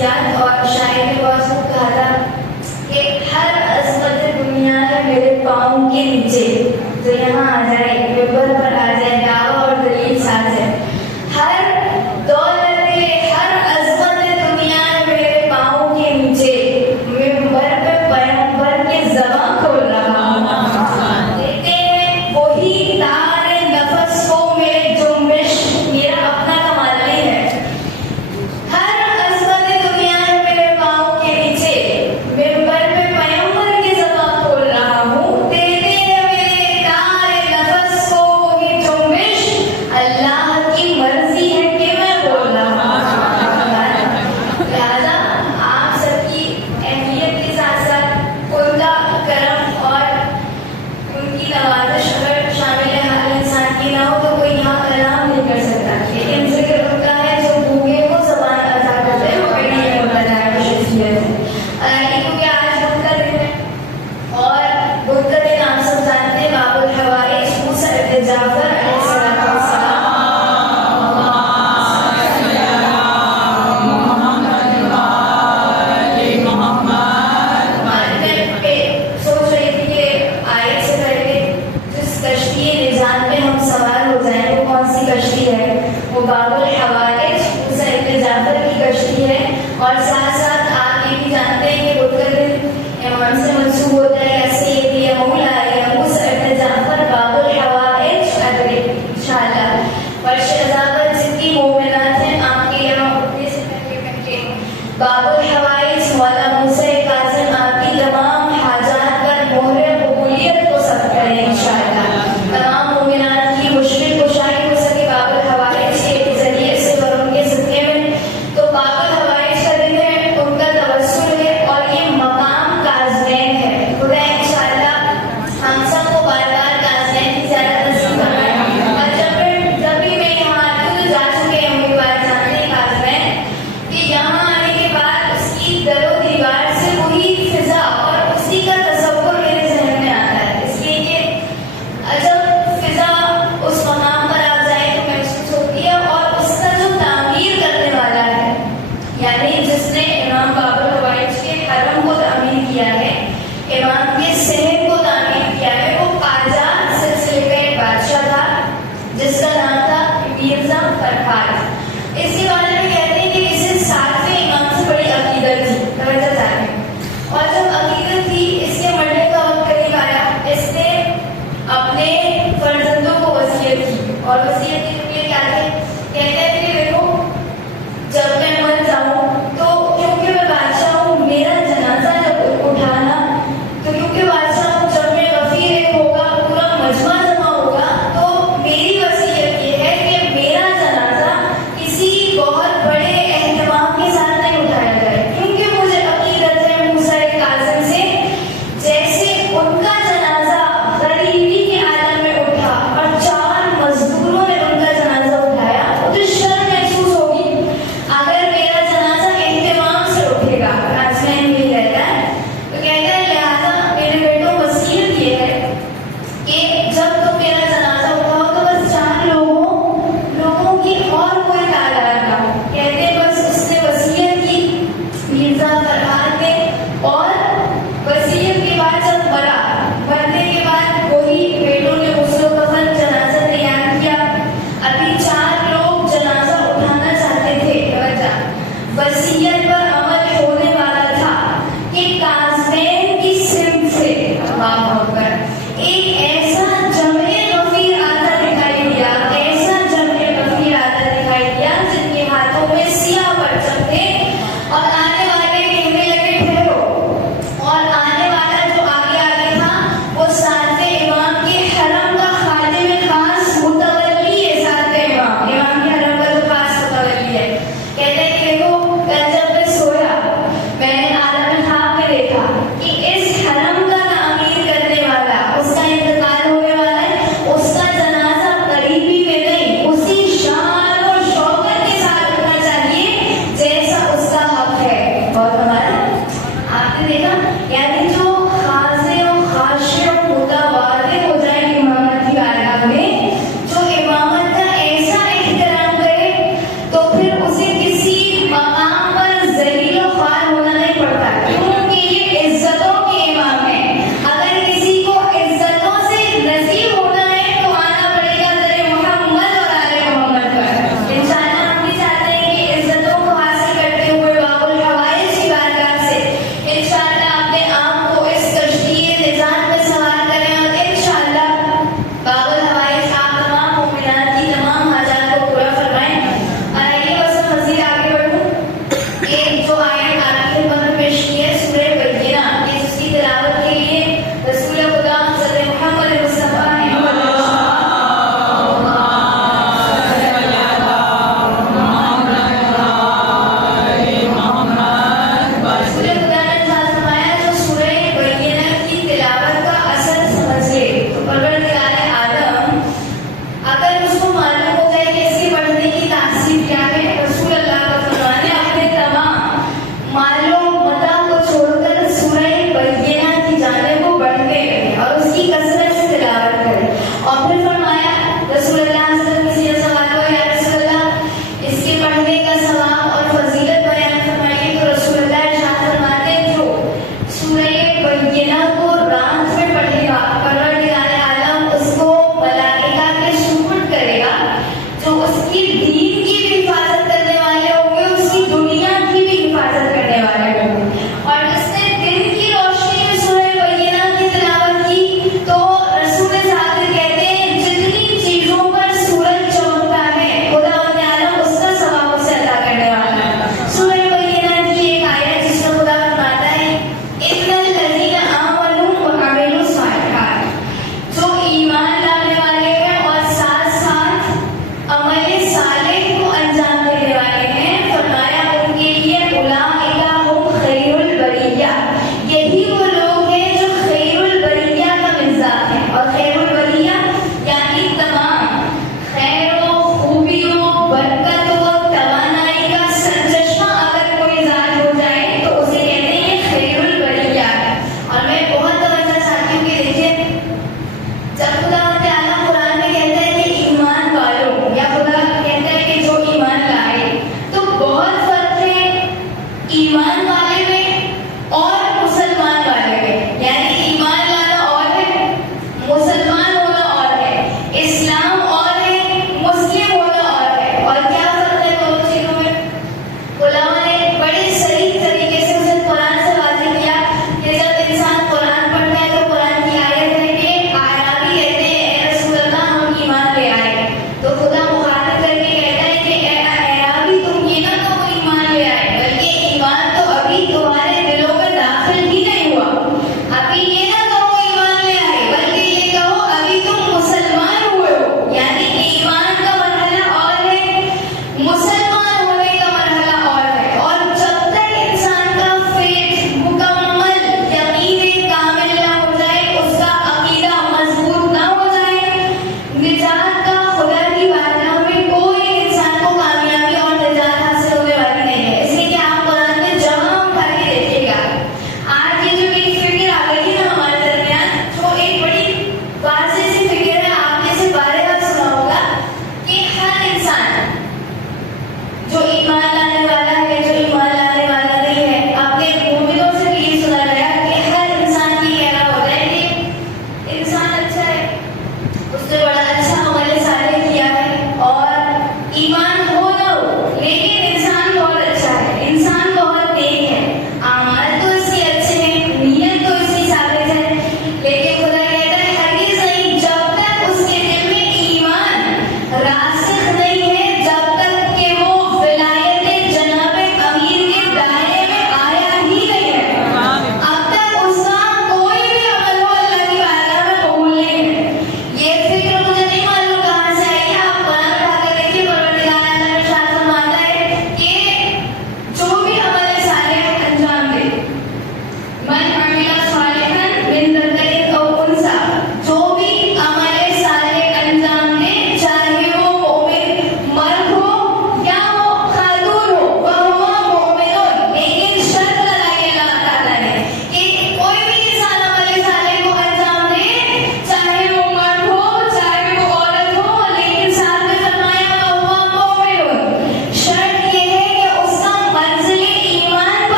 याद और शायद ने बहुत खूब कहा था कि हर अज़मत दुनिया है मेरे पाँव के नीचे, जो यहाँ आ जाए मिंबर पर आ जाए दावा और दलील साथ है। हर दौलत हर अज़मत दुनिया है मेरे पाँव के नीचे, मिंबर पे पैगंबर के ज़बां खोल रहा हूँ। देखते हैं वही तारे नफस को मेरे जुम्बिश मेरा अपना कमाल नहीं है। हर अज़मत दुनिया है मेरे पाँव के नीचे, मिंबर पे पैगंबर की ज़बां खोल रहा हूँ। देखते हैं मेरे तारे नफस को वही जुम्बिश, अल्लाह की मर्जी है कि मैं बोल रहा हूँ। लिहाजा आप सबकी अहमियत के साथ साथ उनका करम और उनकी नवाजिश अगर शामिल है हर इंसान की ना हो तो कोई यहाँ कलाम नहीं कर सकता। लेकिन जिक्र उनका है जो भूखे को ज़बान अता करते हैं, बड़ी ये मुलाज़ा शख्सियत है। क्योंकि आज बुध का दिन है और बुध का दिन आप सब जानते हैं बाबुल हवाइज मूसा इब्न जाफर सोच रही थी कि आयत से पहले जिस कश्ती निजात में हम सवार हो जाएं वो कौन सी कश्ती है? वो बाबुल हवाइज मूसा इब्न जाफर की कश्ती है। और साथ साथ आप ये भी जानते हैं कि बुध का दिन इमाम से मंसूब होता है ऐसे ये भी मौला या मूसा इब्न जाफर बाबुल हवाइज अदरे इंशाअल्लाह। फर्श अज़ाबर जितनी मोमिनात हैं आपके यहाँ उठने से पहले बाबुल हवाइज मौला मूसा काज़िम आपकी तमाम हाजात पर मोहर कबूलियत को सब करें इंशाअल्लाह। तमाम मोमिनात की मुश्किल कुशाई हो सके बाबुल हवाइज के जरिए से और उनके सदक़े में। तो बाबुल हवाइज का दिन है, उनका तवस्सुल है और ये मकाम काज़नैन है। खुदा इंशाअल्लाह हम सबको बार-बार काज़नैन की ज़ियारत नसीब फरमाए। और जब भी मैं यहाँ आती हूँ तो जा चुके हैं हम बात जानते हैं काज़नैन कि यहाँ आने के बाद उसकी दरो दीवार से वही फिजा और उसी का तसव्वुर मेरे जहन में आता है। इसलिए कि जब फिजा उस मकाम पर आप जाए तो महसूस होती है और उसका जो तामीर करने वाला है यानी जिसने इमाम बाबुल हवाइज के हरम को तामीर किया है, इमाम के शहर को तामीर किया है, वो काजात सिलसिले का एक बादशाह था जिसका नाम था मिर्जा फरहाद। इसके बारे में कहते हैं कि इसे 7वें इमाम से बड़ी अकीदत थी, तवज्जो चाहें। और जब अकीदत थी इसके मरने का वक्त करीब आया, इसने अपने फर्जंदों को वसीयत की और वसीयत के लिए क्या थे? कहते हैं कि देखो जब मैं मर जाऊं तो क्योंकि मैं बादशाह हूँ, मेरा जनाजा जब उठाना तो क्योंकि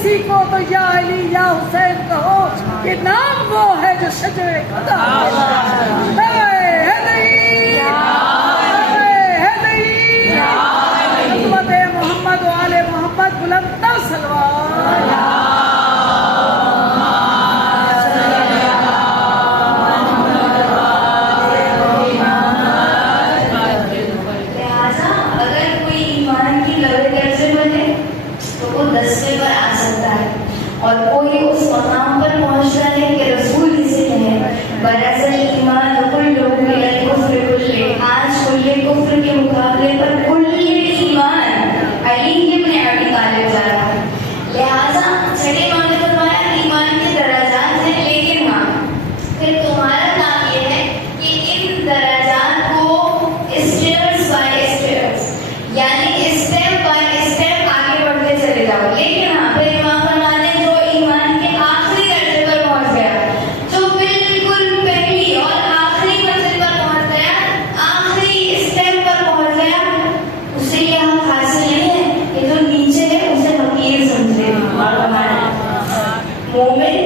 किसी को तो या अली या हुसैन कहो, ये नाम वो है जो शजरे खुदा मोहम्मद वाले मोहम्मद बुलंद सलवार। और कोई उस मकाम पर पहुंचता है कि रसूल किसे कहे बरअसल ईमान कुल्लु इलल कुफ्र कुल्ले, आज कुल्ले कुफ्र के मुकाबले पर कुल्ले ईमान अली इब्न अबी तालिब जा रहा है। लिहाजा छठे इमाम ने फरमाया ईमान के दर्जात हैं, लेकिन हाँ फिर तुम्हारा काम ये है कि इन दर्जात को स्टेयर्स बाय स्टेयर्स यानी स्टेप बाय स्टेप आगे बढ़ते चले जाओ। लेकिन हाँ फिर इमाम मोमिन